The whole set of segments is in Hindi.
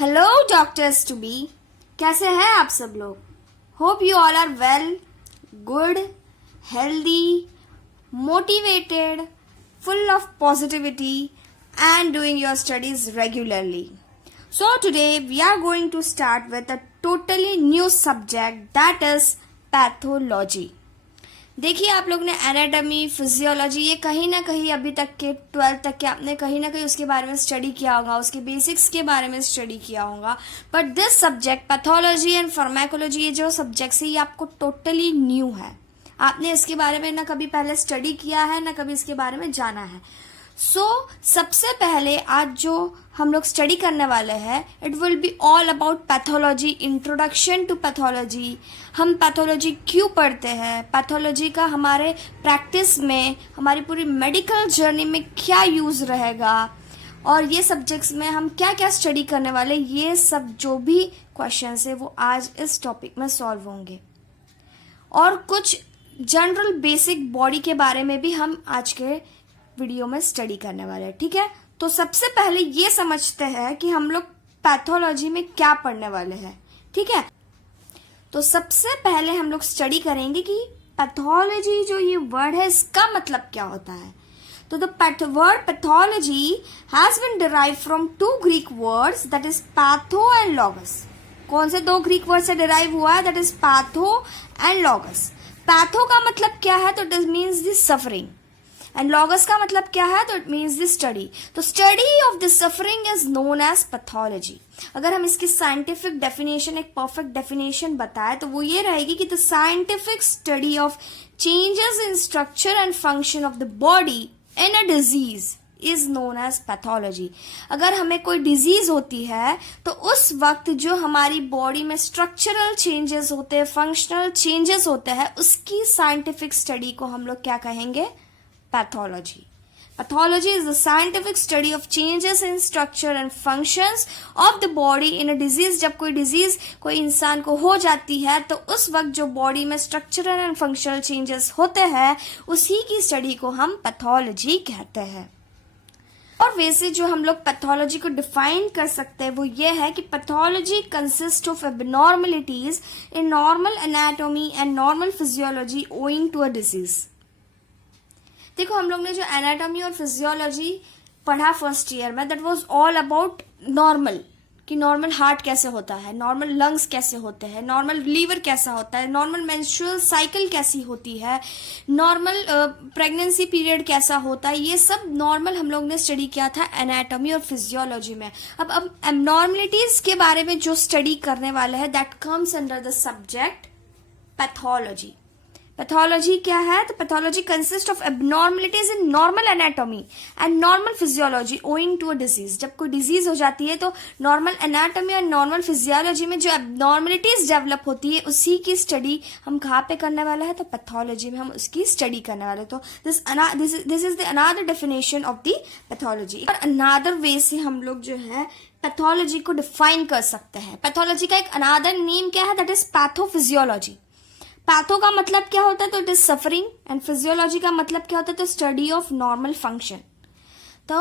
हेलो डॉक्टर्स टू बी, कैसे हैं आप सब लोग? Hope you all are well, good, healthy, motivated, full of positivity and doing your studies regularly. So today we are going to start with a totally new subject, that is pathology. देखिए, आप लोग ने एनाटॉमी, फिजियोलॉजी, ये कहीं ना कहीं अभी तक के 12th तक के आपने कहीं ना कहीं उसके बारे में स्टडी किया होगा, उसके बेसिक्स के बारे में स्टडी किया होगा. But this subject pathology and pharmacology, ये जो सब्जेक्ट्स है ये आपको टोटली न्यू है. आपने इसके बारे में ना कभी पहले स्टडी किया है, ना कभी इसके बारे में जाना है. सबसे पहले आज जो हम लोग स्टडी करने वाले हैं, it will be all about pathology, introduction to pathology. हम पैथोलॉजी क्यों पढ़ते हैं, पैथोलॉजी का हमारे प्रैक्टिस में, हमारी पूरी मेडिकल जर्नी में क्या यूज रहेगा, और ये सब्जेक्ट्स में हम क्या क्या स्टडी करने वाले, ये सब जो भी क्वेश्चंस है वो आज इस टॉपिक में सॉल्व होंगे. और कुछ जनरल बेसिक बॉडी के बारे में भी हम आज के वीडियो में स्टडी करने वाले हैं. ठीक है, तो सबसे पहले ये समझते हैं कि हम लोग पैथोलॉजी में क्या पढ़ने वाले हैं. ठीक है, तो सबसे पहले हम लोग स्टडी करेंगे कि पैथोलॉजी जो ये वर्ड है इसका मतलब क्या होता है. तो the word pathology has been derive from two Greek words, that is patho and logos. कौन से दो ग्रीक वर्ड से डिराइव हुआ है? That is patho and logos. Patho का मतलब क्या है? तो it means the suffering. And logos का मतलब क्या है? तो इट मीन्स द स्टडी. तो study of the suffering is known as pathology. अगर हम इसकी साइंटिफिक डेफिनेशन, एक परफेक्ट डेफिनेशन बताए तो वो ये रहेगी कि the scientific study of changes in structure and function of the body in a disease is known as pathology. अगर हमें कोई डिजीज होती है तो उस वक्त जो हमारी बॉडी में स्ट्रक्चरल चेंजेस होते हैं, फंक्शनल चेंजेस होते हैं, उसकी साइंटिफिक स्टडी को हम लोग क्या कहेंगे? Pathology. Pathology is the scientific study of changes in structure and functions of the body in a disease. जब कोई डिजीज कोई इंसान को हो जाती है तो उस वक्त जो बॉडी में स्ट्रक्चरल एंड फंक्शनल चेंजेस होते हैं उसी की स्टडी को हम पैथोलॉजी कहते हैं. और वैसे जो हम लोग पैथोलॉजी को डिफाइन कर सकते हैं वो ये है कि pathology consist of abnormalities in normal anatomy and normal physiology owing to a disease. देखो, हम लोग ने जो एनाटॉमी और फिजियोलॉजी पढ़ा फर्स्ट ईयर में, that was all about normal, कि नॉर्मल हार्ट कैसे होता है, नॉर्मल लंग्स कैसे होते हैं, नॉर्मल लीवर कैसा होता है, नॉर्मल मेंस्ट्रुअल साइकिल कैसी होती है, नॉर्मल प्रेगनेंसी पीरियड कैसा होता है. ये सब नॉर्मल हम लोग ने स्टडी किया था एनाटॉमी और फिजियोलॉजी में. अब एबनॉर्मलिटीज के बारे में जो स्टडी करने वाले हैं, that comes under the subject pathology. Pathology क्या है? तो pathology consist of abnormalities in normal anatomy and normal physiology owing to a disease. जब कोई डिजीज हो जाती है तो नॉर्मल एनाटॉमी और नॉर्मल फिजियोलॉजी में जो एबनॉर्मलिटीज डेवलप होती है उसी की स्टडी हम कहाँ पे करने वाला है? तो पैथोलॉजी में हम उसकी स्टडी करने वाले. तो this is the another definition of the pathology. और अनदर वे से हम लोग जो है पैथोलॉजी को डिफाइन कर सकते हैं. पैथोलॉजी का एक अनदर नेम क्या है? That is pathophysiology. पैथो का मतलब क्या होता है? तो it is suffering. And physiology का मतलब क्या होता है? तो स्टडी ऑफ नॉर्मल फंक्शन. तो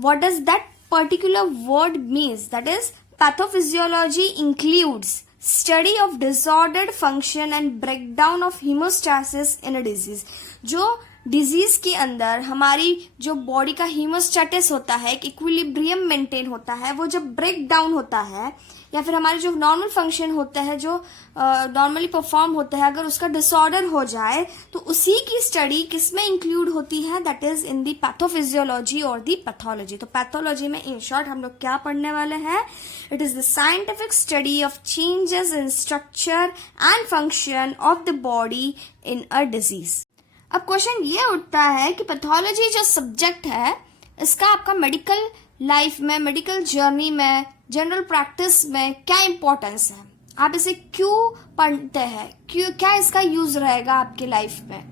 what does that particular word means? That is pathophysiology includes study of disordered function and breakdown of hemostasis in a disease. जो डिजीज के अंदर हमारी जो बॉडी का हीमोस्टैटिस होता है, एक इक्विलिब्रियम मेंटेन होता है, वो जब ब्रेक डाउन होता है या फिर हमारे जो नॉर्मल फंक्शन होता है, जो नॉर्मली परफॉर्म होता है, अगर उसका डिसऑर्डर हो जाए तो उसी की स्टडी किसमें इंक्लूड होती है? That is in the pathophysiology और दी पैथोलॉजी. तो पैथोलॉजी में इन शॉर्ट हम लोग क्या पढ़ने वाले हैं? It is the scientific study of changes in structure and function of the body in a disease. अब क्वेश्चन ये उठता है कि पैथोलॉजी जो सब्जेक्ट है इसका आपका मेडिकल लाइफ में, मेडिकल जर्नी में, जनरल प्रैक्टिस में क्या इंपॉर्टेंस है? आप इसे क्यों पढ़ते हैं? क्या इसका यूज रहेगा आपके लाइफ में?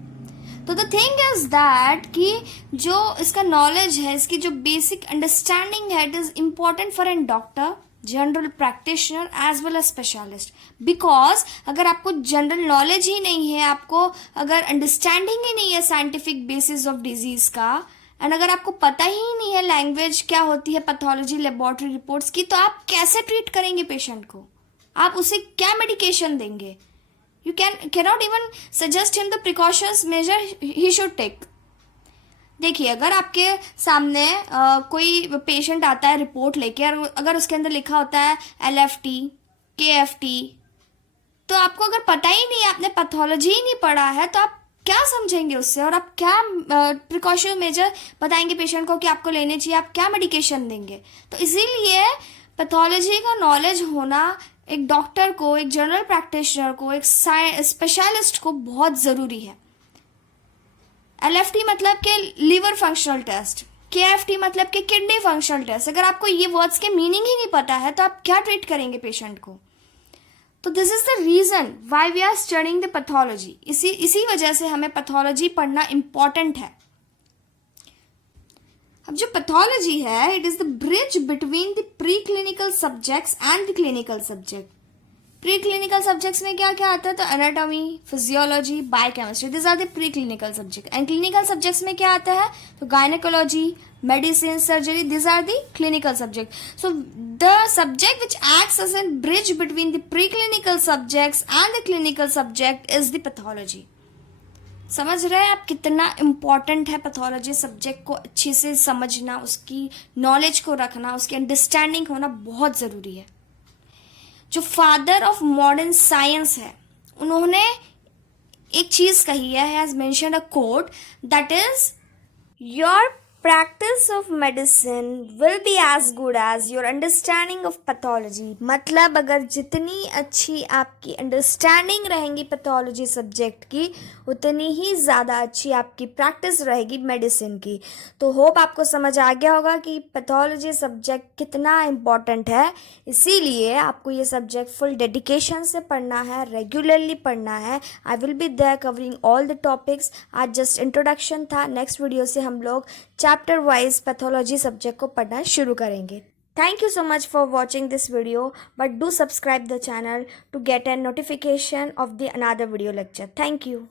तो द थिंग इज दैट कि जो इसका नॉलेज है, इसकी जो बेसिक अंडरस्टैंडिंग है, it is important for an doctor, general practitioner as well as specialist. Because अगर आपको जनरल नॉलेज ही नहीं है, आपको अगर अंडरस्टैंडिंग ही नहीं है साइंटिफिक बेसिस ऑफ डिजीज का, एंड अगर आपको पता ही नहीं है लैंग्वेज क्या होती है पैथोलॉजी लेबोरेटरी रिपोर्ट्स की, तो आप कैसे ट्रीट करेंगे पेशेंट को? आप उसे क्या मेडिकेशन देंगे? You cannot even suggest him the precautions measure he should take. देखिए, अगर आपके सामने कोई पेशेंट आता है रिपोर्ट लेके और अगर उसके अंदर लिखा होता है LFT KFT, तो आपको अगर पता ही नहीं है, आपने पैथोलॉजी ही नहीं पढ़ा है, तो आप क्या समझेंगे उससे और आप क्या प्रिकॉशन मेजर बताएंगे पेशेंट को कि आपको लेने चाहिए, आप क्या मेडिकेशन देंगे? तो इसीलिए पैथोलॉजी का नॉलेज होना एक डॉक्टर को, एक जनरल प्रैक्टिशनर को, एक स्पेशलिस्ट को बहुत ज़रूरी है। LFT मतलब के लीवर फंक्शनल टेस्ट, KFT मतलब के किडनी फंक्शनल टेस्ट। अगर आपको ये वर्ड्स के मीनिंग ही नहीं पता है तो आप क्या ट्रीट करेंगे पेशेंट को? तो this is the reason why we are studying the pathology. इसी वजह से हमें पैथोलॉजी पढ़ना इंपॉर्टेंट है। अब जो पैथोलॉजी है, it is the bridge between the pre clinical subjects and the clinical subject. Pre clinical subjects में क्या क्या आता है? तो anatomy, physiology, biochemistry, this are the pre clinical subject. And clinical subjects में क्या आता है? तो gynaecology, medicine, surgery, this are the clinical subject. So the subject which acts as an bridge between the pre clinical subjects and the clinical subject is the pathology. समझ रहे हैं आप कितना इंपॉर्टेंट है पैथोलॉजी सब्जेक्ट को अच्छे से समझना, उसकी नॉलेज को रखना, उसकी अंडरस्टैंडिंग होना बहुत जरूरी है। जो फादर ऑफ मॉडर्न साइंस है, उन्होंने एक चीज कही है, has mentioned a quote that is your practice of medicine will be as good as your understanding of pathology. मतलब अगर जितनी अच्छी आपकी अंडरस्टैंडिंग रहेंगी पैथोलॉजी सब्जेक्ट की, उतनी ही ज़्यादा अच्छी आपकी प्रैक्टिस रहेगी मेडिसिन की। तो होप आपको समझ आ गया होगा कि पैथोलॉजी सब्जेक्ट कितना इम्पॉर्टेंट है। इसीलिए आपको ये सब्जेक्ट फुल डेडिकेशन से पढ़ना है, रेगुलरली पढ़ना है। I will be there covering all the topics. आज जस्ट इंट्रोडक्शन था, नेक्स्ट वीडियो से हम लोग चैप्टर वाइज पैथोलॉजी सब्जेक्ट को पढ़ना शुरू करेंगे। Thank you so much for watching this video, but do subscribe the channel to get a notification of the another video lecture. Thank you.